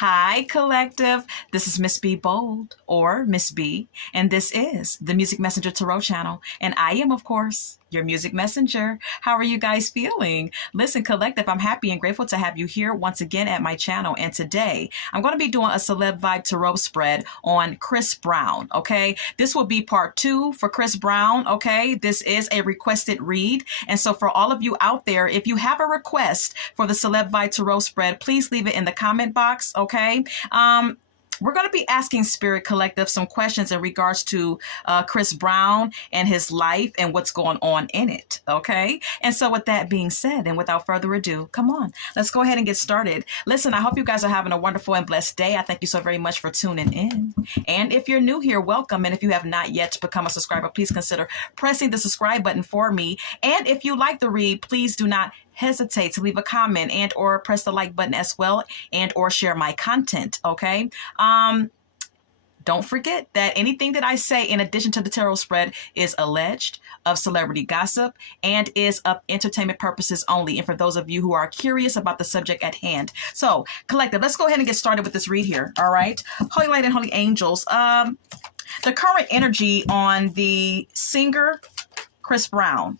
Hi, collective. This is Miss B Bold, or Miss B, and this is the Music Messenger Tarot channel. And I am, of course, your music messenger. How are you guys feeling? Listen, collective, I'm happy and grateful to have you here once again at my channel. And today, I'm going to be doing a Celeb Vibe Tarot spread on Chris Brown, okay? This will be part 2 for Chris Brown, okay? This is a requested read. And so for all of you out there, if you have a request for the Celeb Vibe Tarot spread, please leave it in the comment box, okay? We're going to be asking Spirit Collective some questions in regards to Chris Brown and his life and what's going on in it, okay? And so with that being said, and without further ado, come on, let's go ahead and get started. Listen, I hope you guys are having a wonderful and blessed day. I thank you so very much for tuning in. And if you're new here, welcome. And if you have not yet become a subscriber, please consider pressing the subscribe button for me. And if you like the read, please do not hesitate to leave a comment and or press the like button as well, and or share my content, okay? Don't forget that anything that I say in addition to the tarot spread is alleged, of celebrity gossip, and is of entertainment purposes only, and for those of you who are curious about the subject at hand. So, collective, let's go ahead and get started with this read here, all right? Holy Light and Holy Angels, the current energy on the singer Chris Brown.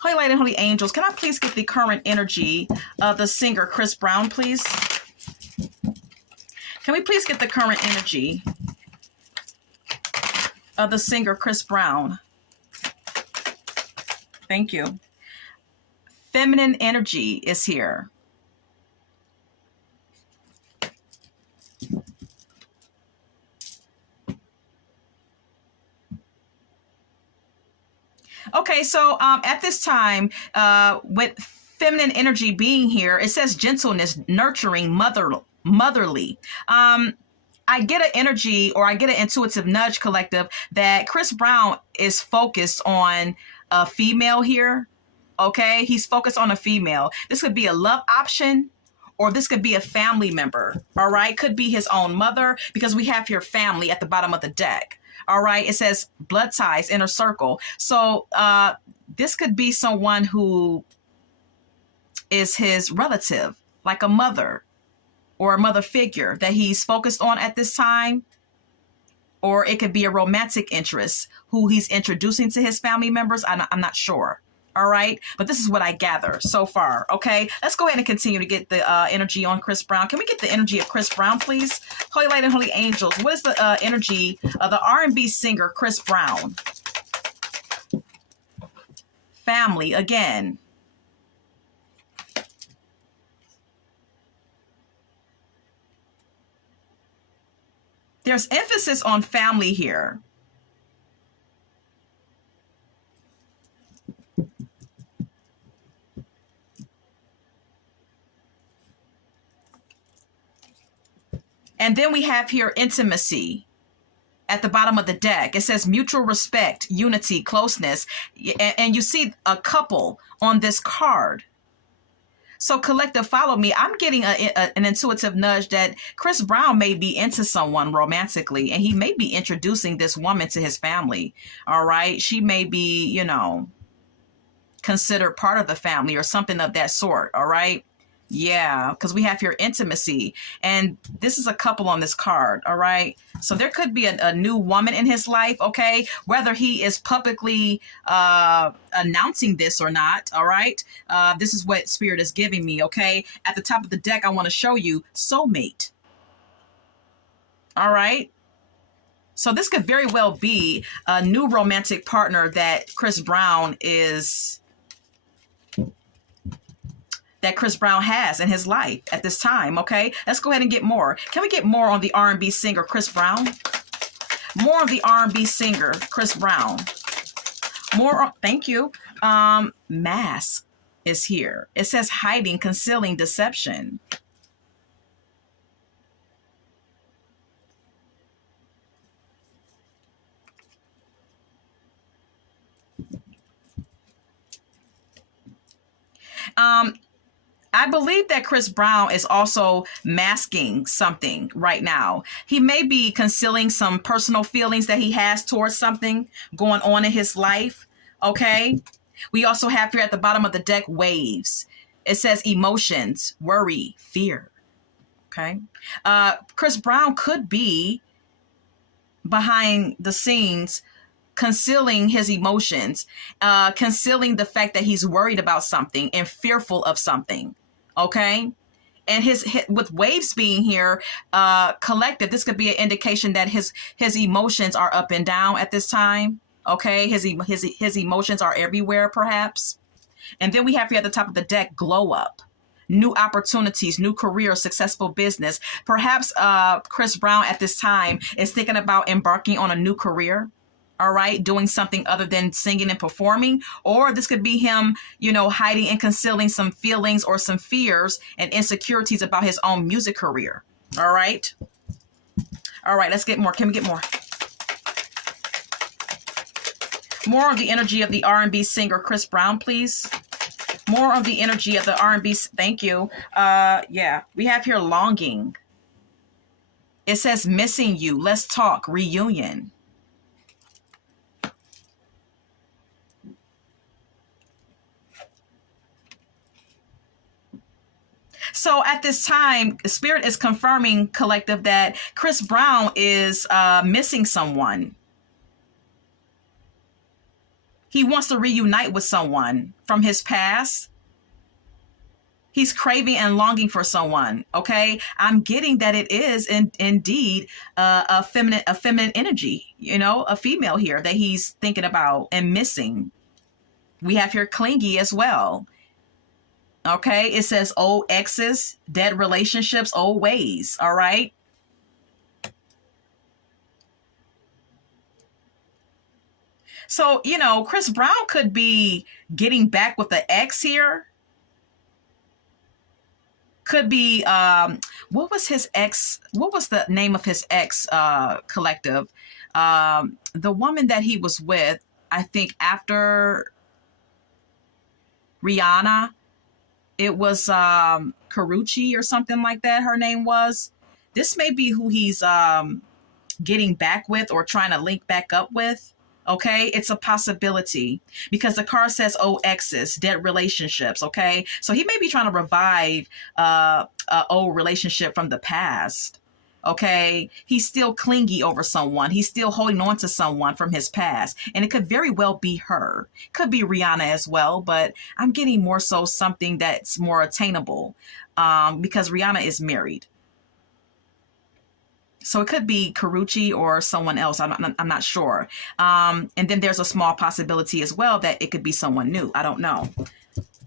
Holy Light and Holy Angels, can I please get the current energy of the singer Chris Brown, please? Can we please get the current energy of the singer Chris Brown? Thank you. Feminine energy is here. Okay, so at this time, with feminine energy being here, it says gentleness, nurturing, motherly. I get an energy, or I get an intuitive nudge, collective, that Chris Brown is focused on a female here. Okay, he's focused on a female. This could be a love option, or this could be a family member. All right, could be his own mother, because we have here family at the bottom of the deck. All right, it says blood ties, inner circle. So this could be someone who is his relative, like a mother or a mother figure that he's focused on at this time. Or it could be a romantic interest who he's introducing to his family members. I'm not sure. All right, but this is what I gather so far. Okay, let's go ahead and continue to get the energy on Chris Brown. Can we get the energy of Chris Brown, please? Holy Light and Holy Angels, what is the energy of the R&B singer Chris Brown? Family again. There's emphasis on family here. And then we have here intimacy at the bottom of the deck. It says mutual respect, unity, closeness. And you see a couple on this card. So collective, follow me. I'm getting an intuitive nudge that Chris Brown may be into someone romantically, and he may be introducing this woman to his family. All right. She may be, you know, considered part of the family or something of that sort. All right. Yeah, because we have here intimacy, and this is a couple on this card. All right, so there could be a new woman in his life. Okay, whether he is publicly announcing this or not. All right, this is what Spirit is giving me. Okay, at the top of the deck, I want to show you soulmate. All right, so this could very well be a new romantic partner that Chris Brown has in his life at this time. Okay, let's go ahead and get more. Can we get more on the R&B singer Chris Brown? More of the R&B singer Chris Brown. More. Thank you. Mask is here. It says hiding, concealing, deception. I believe that Chris Brown is also masking something right now. He may be concealing some personal feelings that he has towards something going on in his life. Okay. We also have here at the bottom of the deck waves. It says emotions, worry, fear. Okay. Chris Brown could be behind the scenes concealing his emotions, concealing the fact that he's worried about something and fearful of something. Okay. And his with waves being here, collective, this could be an indication that his emotions are up and down at this time. Okay. His emotions are everywhere, perhaps. And then we have here at the top of the deck, glow up. New opportunities, new career, successful business. Perhaps Chris Brown at this time is thinking about embarking on a new career. All right, doing something other than singing and performing. Or this could be him, hiding and concealing some feelings or some fears and insecurities about his own music career. All right. All right, let's get more. Can we get more? More on the energy of the R&B singer Chris Brown, please. More of the energy of the R&B. Thank you. Yeah, we have here longing. It says missing you. Let's talk. Reunion. So at this time, Spirit is confirming, collective, that Chris Brown is missing someone. He wants to reunite with someone from his past. He's craving and longing for someone. Okay, I'm getting that it is indeed a feminine energy. A female here that he's thinking about and missing. We have here clingy as well. Okay, it says old exes, dead relationships, old ways. All right. So, Chris Brown could be getting back with the ex here. Could be, what was his ex? What was the name of his ex, collective? The woman that he was with, I think after Rihanna, it was Karuchi or something like that, her name was. This may be who he's getting back with or trying to link back up with. Okay, it's a possibility because the card says old exes, dead relationships. Okay, so he may be trying to revive an old relationship from the past. Okay, he's still clingy over someone. He's still holding on to someone from his past, and it could very well be her. Could be Rihanna as well, but I'm getting more so something that's more attainable because Rihanna is married. So it could be Karuchi or someone else. I'm not sure. And then there's a small possibility as well that it could be someone new. I don't know.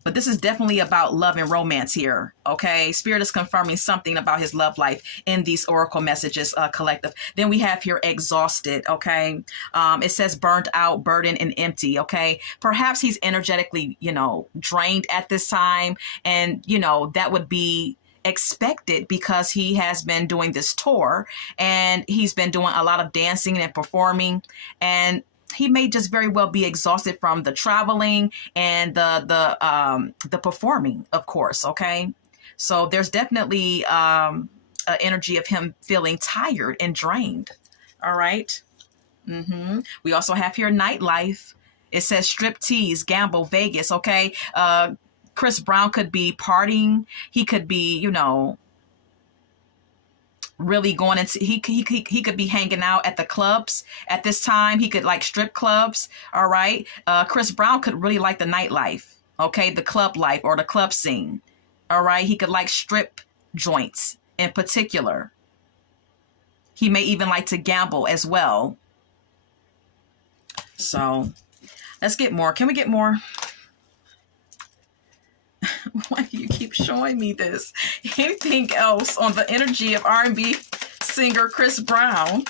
But this is definitely about love and romance here. Okay. Spirit is confirming something about his love life in these oracle messages, collective. Then we have here exhausted. Okay. It says burnt out, burdened, and empty. Okay. Perhaps he's energetically, drained at this time. And, that would be expected because he has been doing this tour and he's been doing a lot of dancing and performing, and he may just very well be exhausted from the traveling and the performing, of course. Okay, so there's definitely an energy of him feeling tired and drained. All right. We also have here nightlife. It says strip tease, gamble, Vegas. Okay. Chris Brown could be partying. He could be, really going into, he could be hanging out at the clubs at this time. He could like strip clubs. All right. Chris Brown could really like the nightlife. Okay. The club life or the club scene. All right. He could like strip joints in particular. He may even like to gamble as well. So let's get more. Can we get more? Why do you keep showing me this? Anything else on the energy of R&B singer Chris Brown?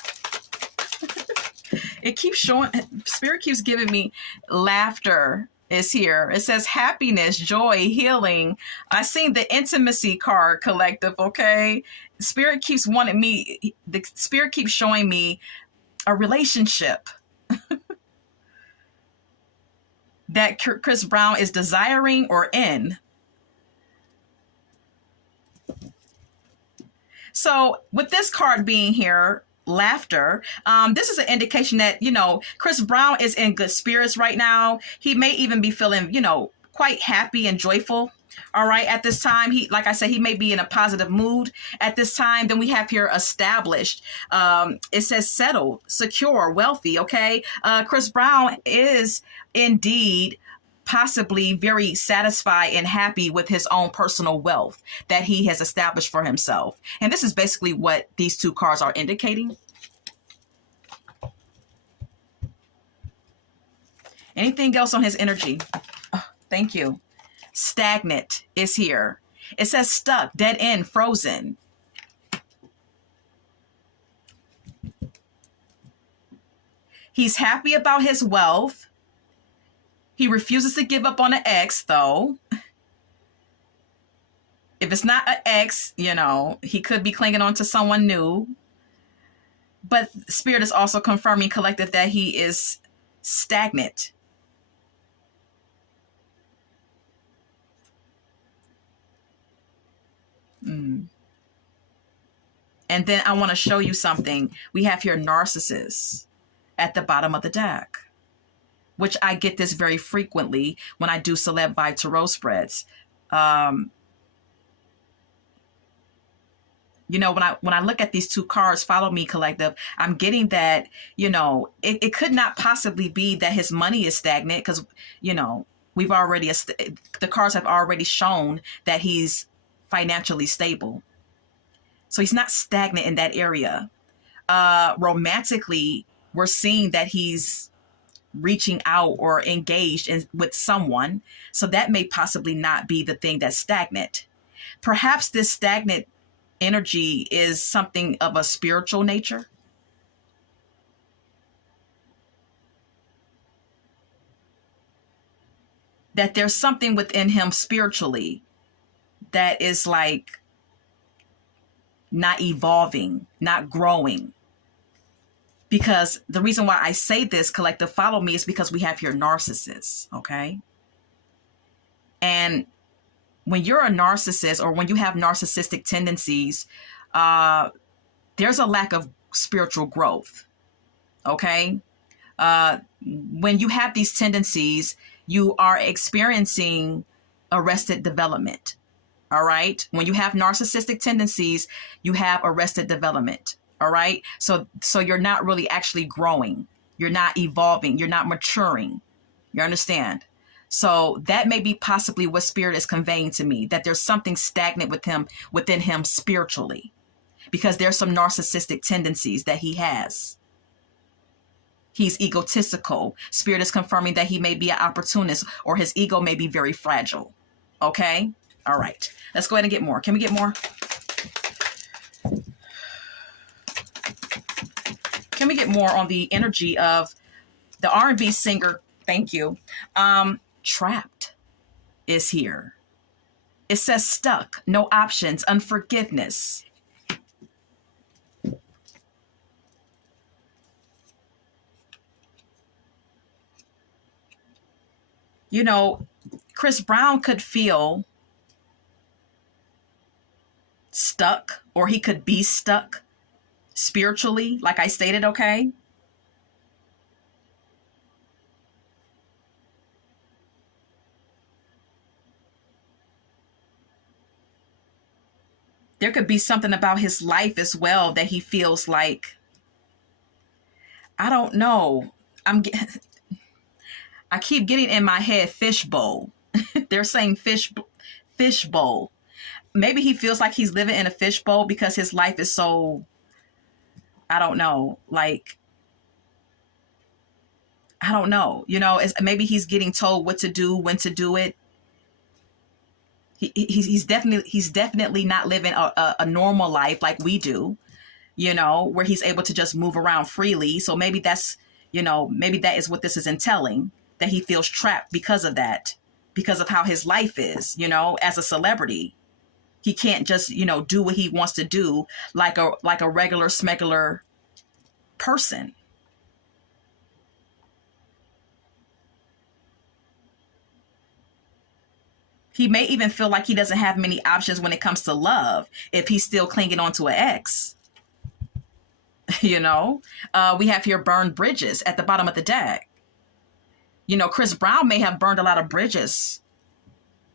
It keeps showing, Spirit keeps giving me laughter is here. It says happiness, joy, healing. I seen the intimacy card, collective, okay? Spirit keeps wanting me, the Spirit keeps showing me a relationship that Chris Brown is desiring or in. So with this card being here, laughter, this is an indication that, Chris Brown is in good spirits right now. He may even be feeling, quite happy and joyful. All right. At this time, like I said, he may be in a positive mood at this time. Then we have here established. It says settled, secure, wealthy. Okay. Chris Brown is indeed possibly very satisfied and happy with his own personal wealth that he has established for himself. And this is basically what these two cards are indicating. Anything else on his energy? Oh, thank you. Stagnant is here. It says stuck, dead end, frozen. He's happy about his wealth. He refuses to give up on an ex, though. If it's not an ex, you know, he could be clinging on to someone new. But Spirit is also confirming, collective, that he is stagnant. And then I want to show you something. We have here narcissists at the bottom of the deck, which I get this very frequently when I do Celeb Vibe Tarot spreads. You know, when I look at these two cards, Follow Me, collective, I'm getting that, you know, it could not possibly be that his money is stagnant because, you know, the cards have already shown that he's financially stable. So he's not stagnant in that area. Romantically, we're seeing that he's reaching out or engaged with someone. So that may possibly not be the thing that's stagnant. Perhaps this stagnant energy is something of a spiritual nature. That there's something within him spiritually that is like not evolving, not growing. Because the reason why I say this, collective, Follow Me, is because we have here narcissists, okay? And when you're a narcissist, or when you have narcissistic tendencies, there's a lack of spiritual growth, okay? When you have these tendencies, you are experiencing arrested development, all right? When you have narcissistic tendencies, you have arrested development, all right? So you're not really actually growing. You're not evolving. You're not maturing. You understand? So that may be possibly what Spirit is conveying to me, that there's something stagnant within him spiritually, because there's some narcissistic tendencies that he has. He's egotistical. Spirit is confirming that he may be an opportunist, or his ego may be very fragile. Okay? All right. Let's go ahead and get more. Can we get more? Can we get more on the energy of the R&B singer? Thank you. Trapped is here. It says stuck, no options, unforgiveness. You know, Chris Brown could feel stuck, or he could be stuck spiritually, like I stated, okay? There could be something about his life as well that he feels like, I don't know. I keep getting in my head fishbowl. They're saying fishbowl. Maybe he feels like he's living in a fishbowl because his life is so, I don't know, like, I don't know. You know, maybe he's getting told what to do, when to do it. He's definitely not living a normal life like we do, you know, where he's able to just move around freely. So maybe that's, you know, maybe that is what this is entailing, that he feels trapped because of that, because of how his life is, you know, as a celebrity. He can't just, you know, do what he wants to do like a regular smuggler person. He may even feel like he doesn't have many options when it comes to love if he's still clinging on to an ex. You know, we have here burned bridges at the bottom of the deck. You know, Chris Brown may have burned a lot of bridges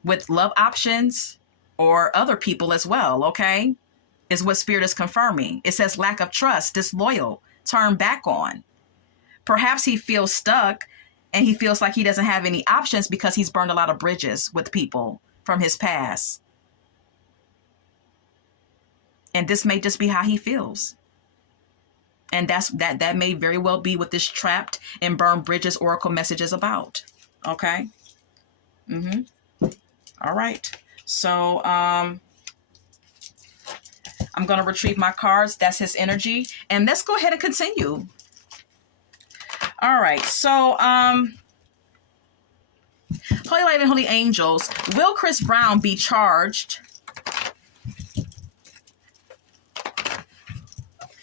with love options or other people as well, okay? Is what Spirit is confirming. It says lack of trust, disloyal, turn back on. Perhaps he feels stuck and he feels like he doesn't have any options because he's burned a lot of bridges with people from his past. And this may just be how he feels. And that may very well be what this trapped and burned bridges oracle message is about. Okay. All right. So I'm going to retrieve my cards. That's his energy. And let's go ahead and continue. All right. So Holy Light and Holy Angels, will Chris Brown be charged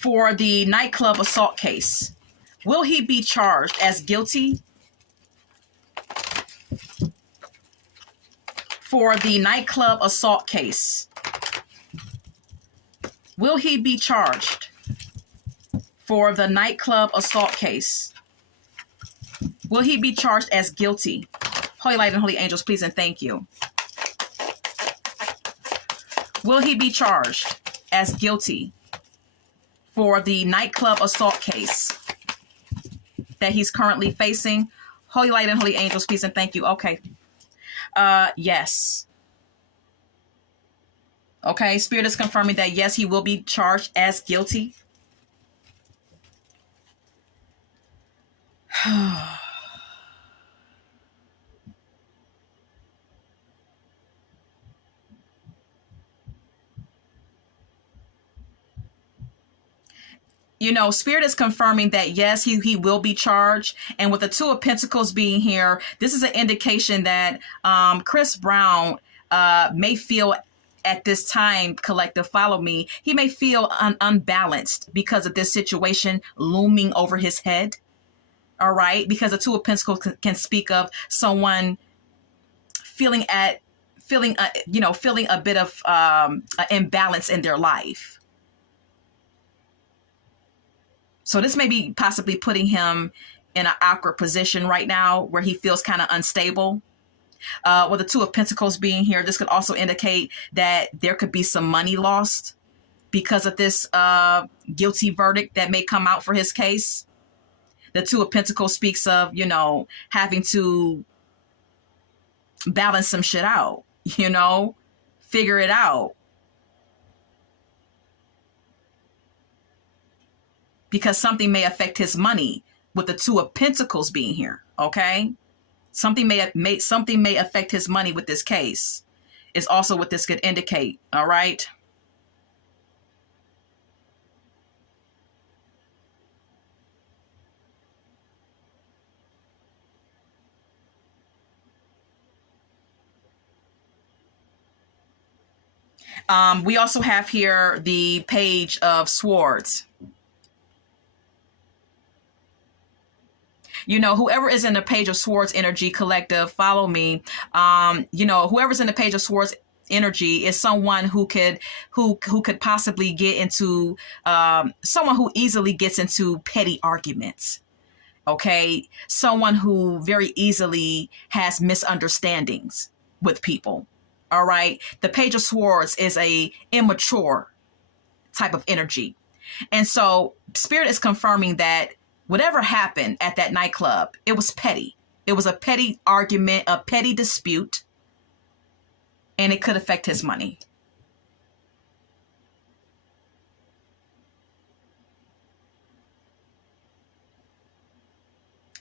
for the nightclub assault case? Will he be charged as guilty for the nightclub assault case? Will he be charged for the nightclub assault case? Will he be charged as guilty? Holy Light and Holy Angels, please and thank you. Will he be charged as guilty for the nightclub assault case that he's currently facing? Holy Light and Holy Angels, please and thank you. Okay. Yes. Okay, Spirit is confirming that yes, he will be charged as guilty. You know, Spirit is confirming that yes, he will be charged. And with the Two of Pentacles being here, this is an indication that Chris Brown may feel at this time, collective, follow me, he may feel unbalanced because of this situation looming over his head. All right, because the Two of Pentacles can speak of someone feeling a bit of imbalance in their life. So this may be possibly putting him in an awkward position right now where he feels kind of unstable. With the Two of Pentacles being here, this could also indicate that there could be some money lost because of this guilty verdict that may come out for his case. The Two of Pentacles speaks of, having to balance some shit out, figure it out. Because something may affect his money with the Two of Pentacles being here, okay? Something may affect his money with this case. Is also what this could indicate, all right? We also have here the Page of Swords. Whoever is in the Page of Swords energy, collective, follow me. Whoever's in the Page of Swords energy is someone who could possibly get into someone who easily gets into petty arguments. Okay, someone who very easily has misunderstandings with people. All right, the Page of Swords is a immature type of energy, and so Spirit is confirming that whatever happened at that nightclub, it was petty. It was a petty argument, a petty dispute, and it could affect his money.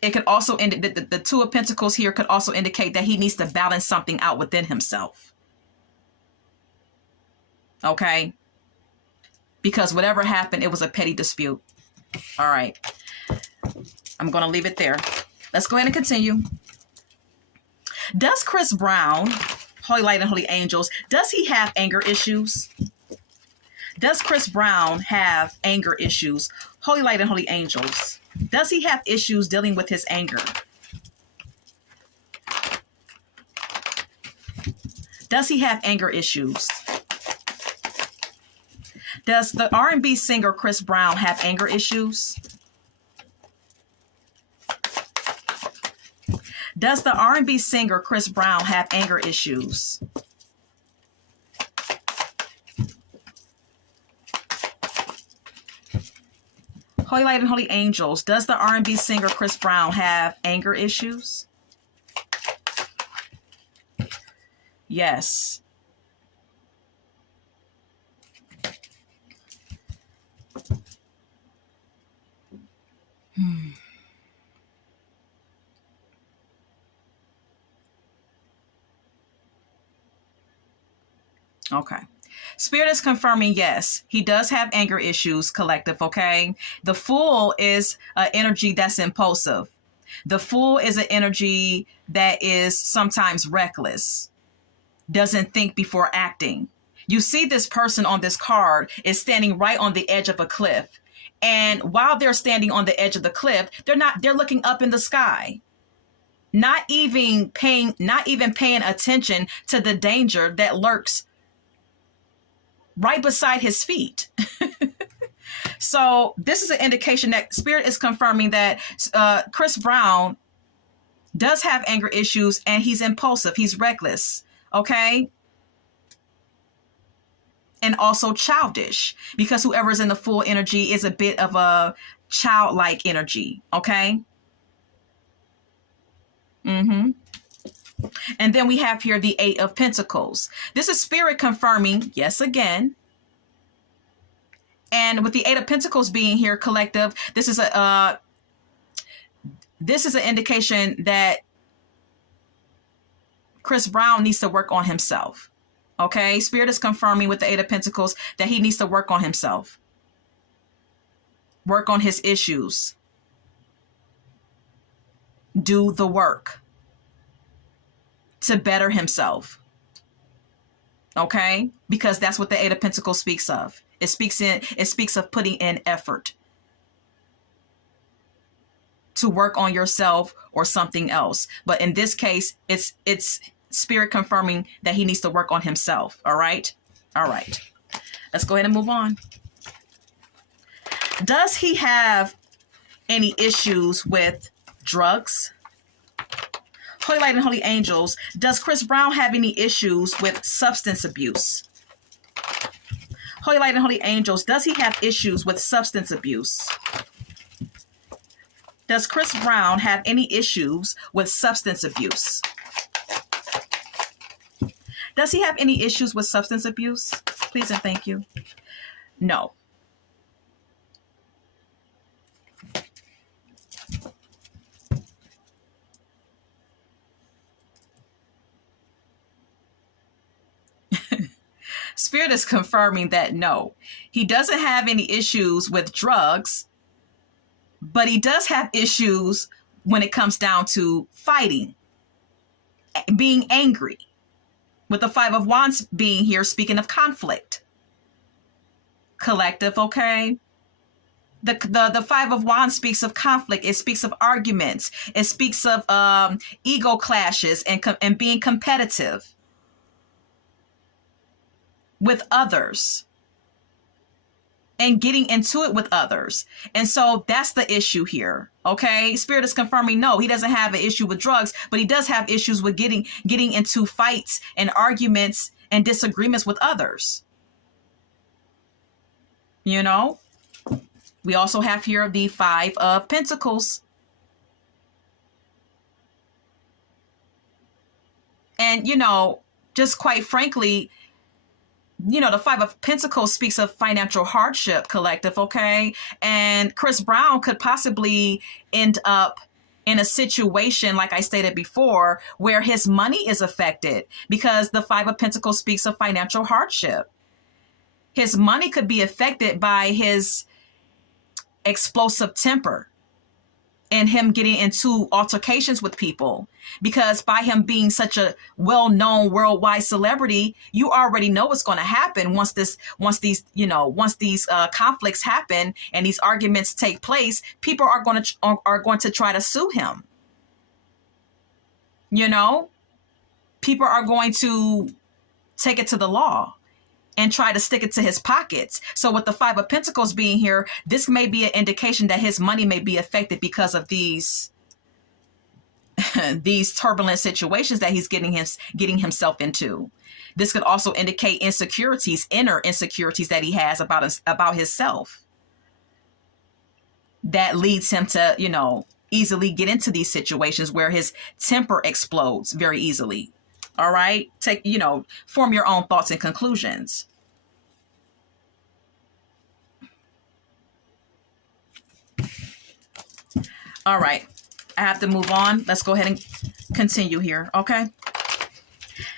It could also the Two of Pentacles here could also indicate that he needs to balance something out within himself. Okay? Because whatever happened, it was a petty dispute. All right. I'm going to leave it there. Let's go ahead and continue. Does Chris Brown, Holy Light and Holy Angels, does he have anger issues? Does Chris Brown have anger issues? Holy Light and Holy Angels, does he have issues dealing with his anger? Does he have anger issues? Does the R&B singer Chris Brown have anger issues? Does the R&B singer Chris Brown have anger issues? Holy Light and Holy Angels, does the R&B singer Chris Brown have anger issues? Yes. Okay. Spirit is confirming, yes, he does have anger issues, collective, okay? The Fool is an energy that's impulsive. The Fool is an energy that is sometimes reckless, doesn't think before acting. You see this person on this card is standing right on the edge of a cliff. And while they're standing on the edge of the cliff, they're looking up in the sky. Not even paying attention to the danger that lurks right beside his feet. So this is an indication that Spirit is confirming that Chris Brown does have anger issues and he's impulsive. He's reckless. Okay. And also childish, because whoever's in the Fool energy is a bit of a childlike energy. Okay. And then we have here the Eight of Pentacles. This is Spirit confirming, yes, again. And with the Eight of Pentacles being here, collective, this is an indication that Chris Brown needs to work on himself. Okay, Spirit is confirming with the Eight of Pentacles that he needs to work on himself. Work on his issues. Do the work to better himself. Okay, because that's what the Eight of Pentacles speaks of. It speaks of putting in effort to work on yourself or something else. But in this case, it's Spirit confirming that he needs to work on himself. All right. All right. Let's go ahead and move on. Does he have any issues with drugs? Holy Light and Holy Angels, does Chris Brown have any issues with substance abuse? Holy Light and Holy Angels, does he have issues with substance abuse? Does Chris Brown have any issues with substance abuse? Does he have any issues with substance abuse? Please and thank you. No. Spirit is confirming that no, he doesn't have any issues with drugs, but he does have issues when it comes down to fighting, being angry. With the Five of Wands being here, speaking of conflict. Collective, okay? The Five of Wands speaks of conflict. It speaks of arguments. It speaks of ego clashes and being competitive with others and getting into it with others. And so that's the issue here. Okay. Spirit is confirming, no, he doesn't have an issue with drugs, but he does have issues with getting into fights and arguments and disagreements with others. You know, we also have here the Five of Pentacles. And, you know, just quite frankly, you know, the Five of Pentacles speaks of financial hardship, collective, okay? And Chris Brown could possibly end up in a situation, like I stated before, where his money is affected because the Five of Pentacles speaks of financial hardship. His money could be affected by his explosive temper and him getting into altercations with people, because by him being such a well-known worldwide celebrity, you already know what's going to happen once these conflicts happen and these arguments take place. People are going to try to sue him. You know, people are going to take it to the law and try to stick it to his pockets. So with the Five of Pentacles being here, this may be an indication that his money may be affected because of these these turbulent situations that he's getting himself into. This could also indicate insecurities, inner insecurities that he has about himself, that leads him to, you know, easily get into these situations where his temper explodes very easily. All right, take, you know, form your own thoughts and conclusions. All right, I have to move on. Let's go ahead and continue here. Okay.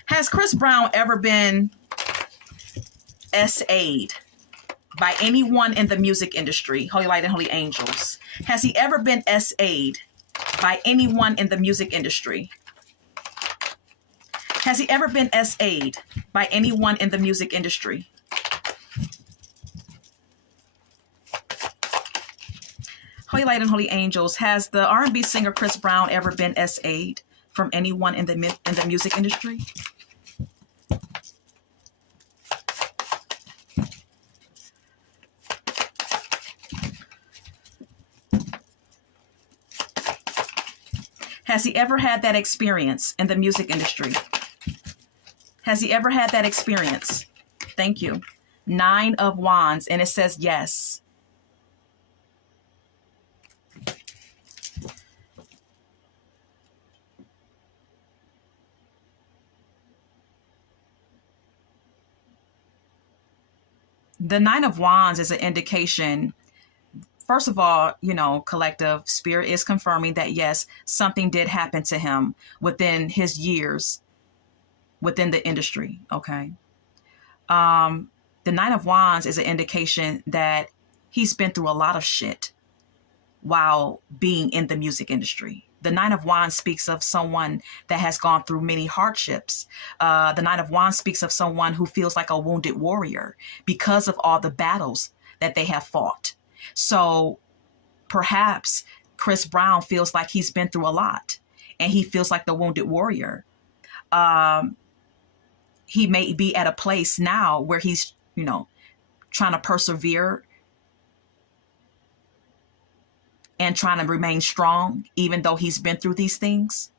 Has Chris Brown ever been SA'd by anyone in the music industry? Holy Light and Holy Angels. Has he ever been SA'd by anyone in the music industry? Has he ever been SA'd by anyone in the music industry? Holy Light and Holy Angels. Has the R&B singer Chris Brown ever been SA'd from anyone in the music industry? Has he ever had that experience in the music industry? Has he ever had that experience? Thank you. 9 of Wands, and it says yes. The 9 of Wands is an indication. First of all, you know, collective spirit is confirming that, yes, something did happen to him within his years within the industry. Okay. The 9 of Wands is an indication that he's been through a lot of shit while being in the music industry. The 9 of Wands speaks of someone that has gone through many hardships. The 9 of Wands speaks of someone who feels like a wounded warrior because of all the battles that they have fought. So perhaps Chris Brown feels like he's been through a lot and he feels like the wounded warrior. He may be at a place now where he's, you know, trying to persevere and trying to remain strong, even though he's been through these things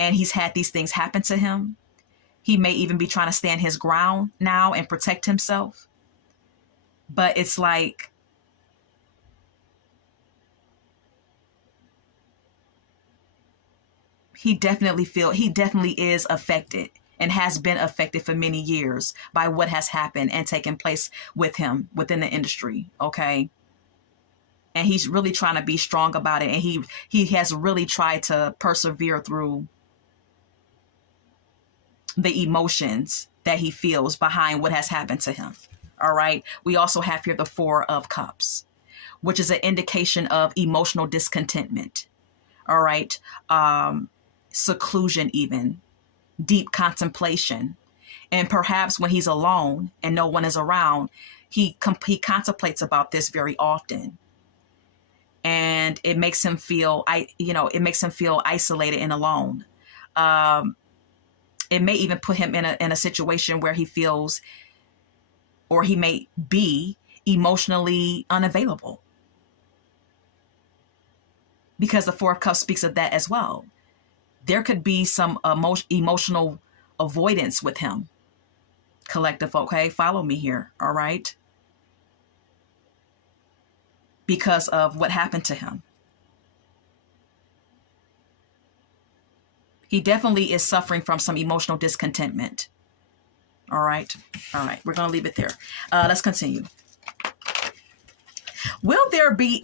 and he's had these things happen to him. He may even be trying to stand his ground now and protect himself. But it's like, he definitely is affected and has been affected for many years by what has happened and taken place with him within the industry. Okay. And he's really trying to be strong about it. And he has really tried to persevere through the emotions that he feels behind what has happened to him. All right. We also have here the 4 of Cups, which is an indication of emotional discontentment. All right. Seclusion, even deep contemplation. And perhaps when he's alone and no one is around, he contemplates about this very often. And it makes him feel, isolated and alone. It may even put him in a situation where he feels, or he may be emotionally unavailable, because the 4 of Cups speaks of that as well. There could be some emotional avoidance with him. Collective, okay? Follow me here, all right? Because of what happened to him. He definitely is suffering from some emotional discontentment. All right. All right. We're going to leave it there. Let's continue. Will there be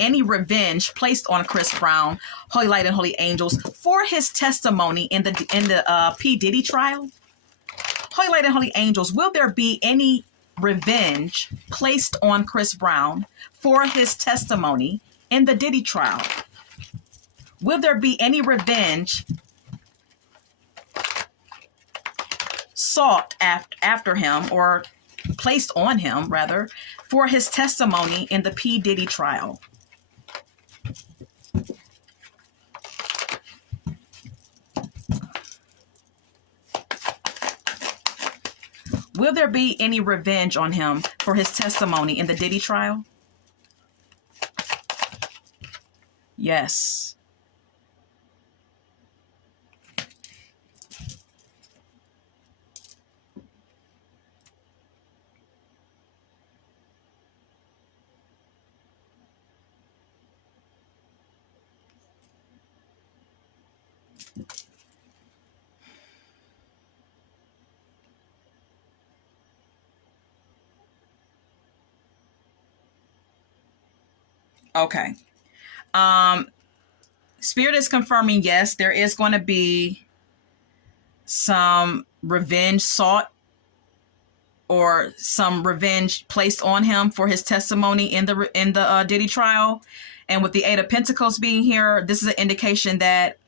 any revenge placed on Chris Brown, Holy Light and Holy Angels, for his testimony in the P. Diddy trial? Holy Light and Holy Angels, will there be any revenge placed on Chris Brown for his testimony in the Diddy trial? Will there be any revenge sought after him, or placed on him, rather, for his testimony in the P. Diddy trial? Will there be any revenge on him for his testimony in the Diddy trial? Yes. Okay. Um, Spirit is confirming, yes, there is going to be some revenge sought or some revenge placed on him for his testimony in the Diddy trial. And with the Eight of Pentacles being here, this is an indication that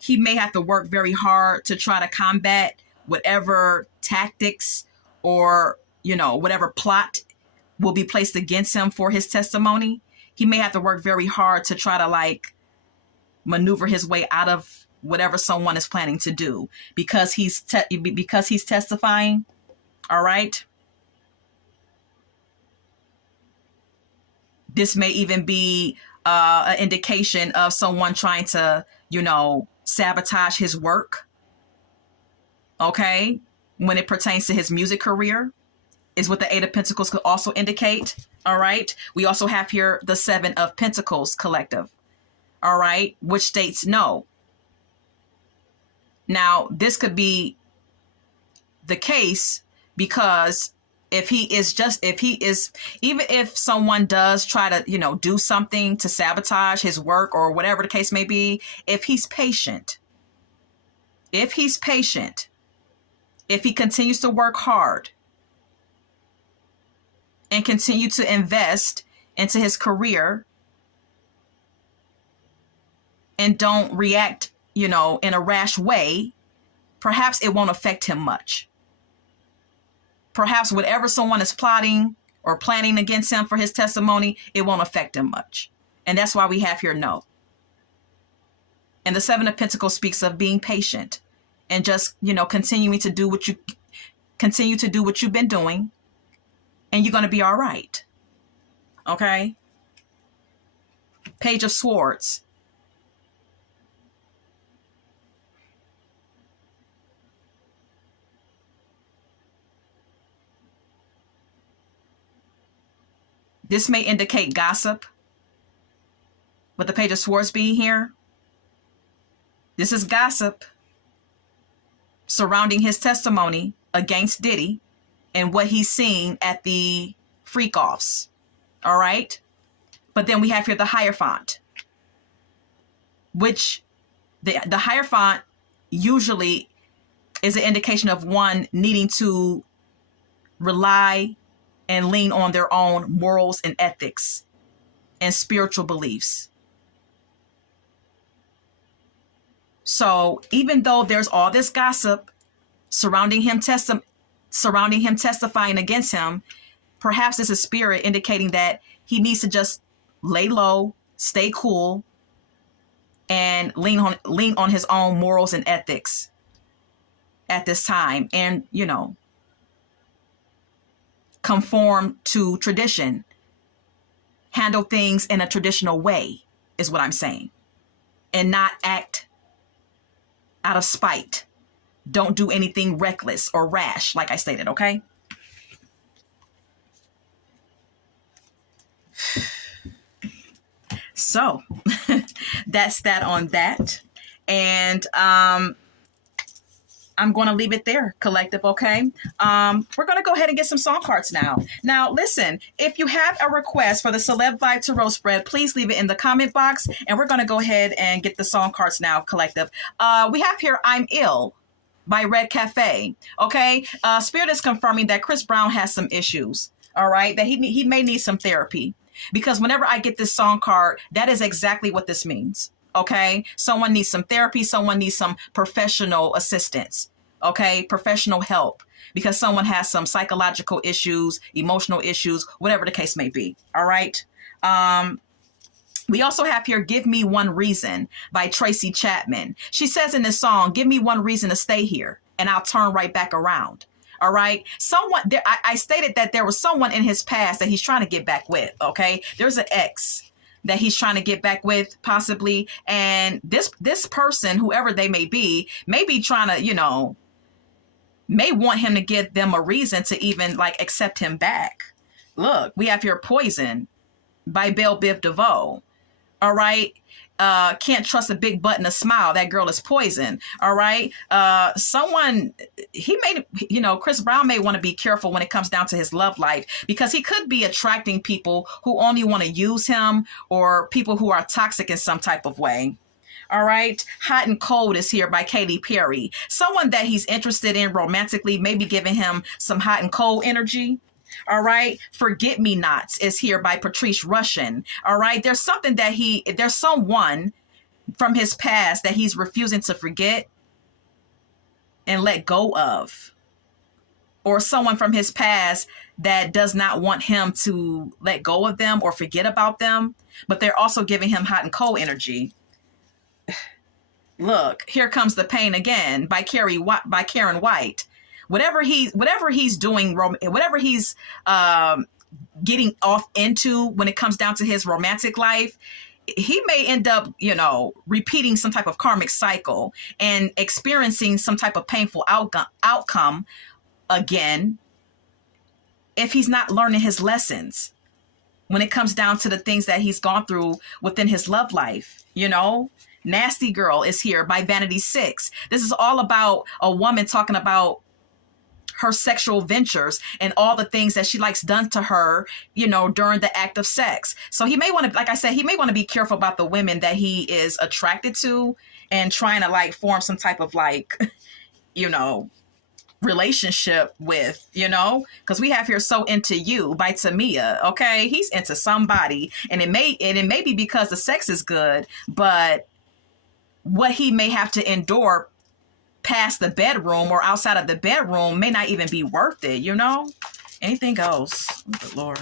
he may have to work very hard to try to combat whatever tactics or, whatever plot will be placed against him for his testimony. He may have to work very hard to try to maneuver his way out of whatever someone is planning to do because he's testifying. All right. This may even be an indication of someone trying to, sabotage his work. Okay. When it pertains to his music career is what the Eight of Pentacles could also indicate. All right. We also have here the Seven of Pentacles collective. All right. Which states no. Now, this could be the case because even if someone does try to, do something to sabotage his work or whatever the case may be, if he continues to work hard and continue to invest into his career and don't react, in a rash way, perhaps it won't affect him much. Perhaps whatever someone is plotting or planning against him for his testimony, it won't affect him much. And that's why we have here no. And the Seven of Pentacles speaks of being patient and just, continue to do what you've been doing, and you're going to be all right. Okay? Page of Swords. This may indicate gossip, with the Page of Swords being here. This is gossip surrounding his testimony against Diddy and what he's seen at the freak-offs. All right? But then we have here the Hierophant, which the Hierophant usually is an indication of one needing to rely and lean on their own morals and ethics and spiritual beliefs. So even though there's all this gossip surrounding him testifying against him, perhaps it's a spirit indicating that he needs to just lay low, stay cool, and lean on his own morals and ethics at this time, and conform to tradition, handle things in a traditional way is what I'm saying, and not act out of spite. Don't do anything reckless or rash, like I stated, okay? So that's that on that. And I'm going to leave it there, collective, okay? We're going to go ahead and get some song cards now. Now, listen, if you have a request for the Celeb Vibe Tarot spread, please leave it in the comment box, and we're going to go ahead and get the song cards now, collective. We have here I'm Ill by Red Cafe, okay? Spirit is confirming that Chris Brown has some issues, all right? That he may need some therapy, because whenever I get this song card, that is exactly what this means. Okay, someone needs some therapy, someone needs some professional assistance, okay, professional help, because someone has some psychological issues, emotional issues, whatever the case may be. All right. We also have here Give Me One Reason by Tracy Chapman. She says in this song, give me one reason to stay here and I'll turn right back around. All right. Someone I stated that there was someone in his past that he's trying to get back with. Okay. There's an ex that he's trying to get back with, possibly. And this person, whoever they may be trying to, may want him to give them a reason to even like accept him back. Look, we have here Poison by Belle Biv DeVoe. All right. Can't trust a big butt and a smile. That girl is poison. All right. Chris Brown may want to be careful when it comes down to his love life, because he could be attracting people who only want to use him, or people who are toxic in some type of way. All right. Hot and Cold is here by Katy Perry. Someone that he's interested in romantically, maybe giving him some hot and cold energy. All right. Forget Me Nots is here by Patrice Rushen. All right. There's someone from his past that he's refusing to forget and let go of, or someone from his past that does not want him to let go of them or forget about them, but they're also giving him hot and cold energy. Look, Here Comes the Pain Again by Karen White. Whatever he's doing, whatever he's getting off into when it comes down to his romantic life, he may end up, repeating some type of karmic cycle and experiencing some type of painful outcome again, if he's not learning his lessons when it comes down to the things that he's gone through within his love life. Nasty Girl is here by Vanity 6. This is all about a woman talking about her sexual ventures and all the things that she likes done to her, during the act of sex. So he may want to, like I said, he may want to be careful about the women that he is attracted to and trying to like form some type of like, relationship with, because we have here So Into You by Tamia. Okay. He's into somebody, and it may be because the sex is good, but what he may have to endure past the bedroom or outside of the bedroom may not even be worth it, Anything goes. Oh, good Lord.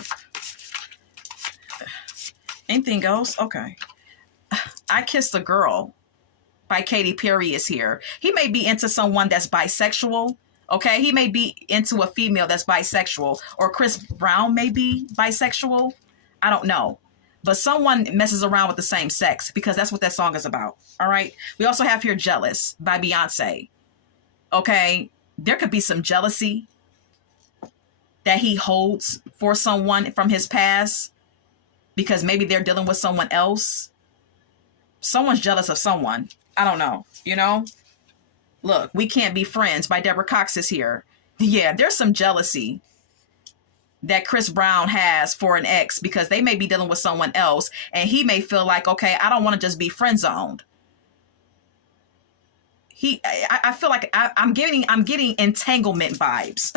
Anything goes? Okay. I Kissed a Girl by Katy Perry is here. He may be into someone that's bisexual. Okay. He may be into a female that's bisexual, or Chris Brown may be bisexual. I don't know. But someone messes around with the same sex, because that's what that song is about. All right. We also have here Jealous by Beyonce. Okay. There could be some jealousy that he holds for someone from his past, because maybe they're dealing with someone else. Someone's jealous of someone. I don't know. Look, We Can't Be Friends by Deborah Cox is here. Yeah, there's some jealousy that Chris Brown has for an ex, because they may be dealing with someone else, and he may feel like, okay, I don't want to just be friend zoned. I feel like I'm getting entanglement vibes.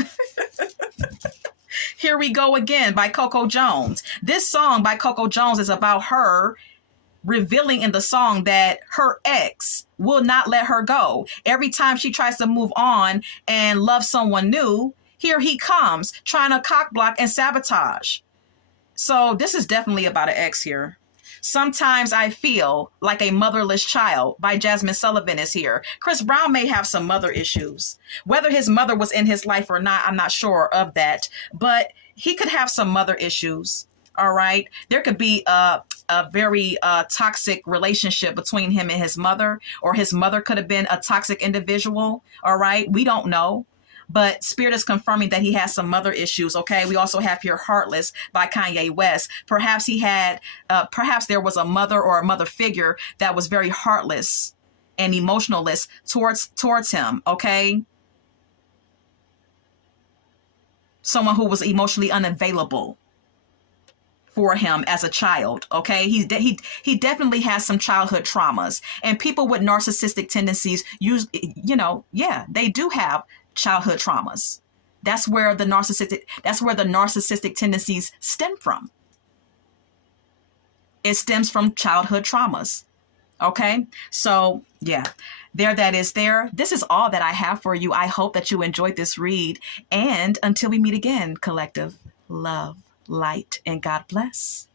Here We Go Again by Coco Jones. This song by Coco Jones is about her revealing in the song that her ex will not let her go. Every time she tries to move on and love someone new, here he comes trying to cock block and sabotage. So this is definitely about an ex here. Sometimes I Feel Like a Motherless Child by Jasmine Sullivan is here. Chris Brown may have some mother issues. Whether his mother was in his life or not, I'm not sure of that. But he could have some mother issues. All right. There could be a very toxic relationship between him and his mother, or his mother could have been a toxic individual. All right. We don't know. But Spirit is confirming that he has some mother issues. Okay. We also have here Heartless by Kanye West. Perhaps there was a mother or a mother figure that was very heartless and emotionalist towards him. Okay. Someone who was emotionally unavailable for him as a child. Okay. He definitely has some childhood traumas, and people with narcissistic tendencies they do have childhood traumas. That's where the narcissistic tendencies stem from. It stems from childhood traumas. Okay. So yeah, that is there. This is all that I have for you. I hope that you enjoyed this read, and until we meet again, collective, love, light, and God bless.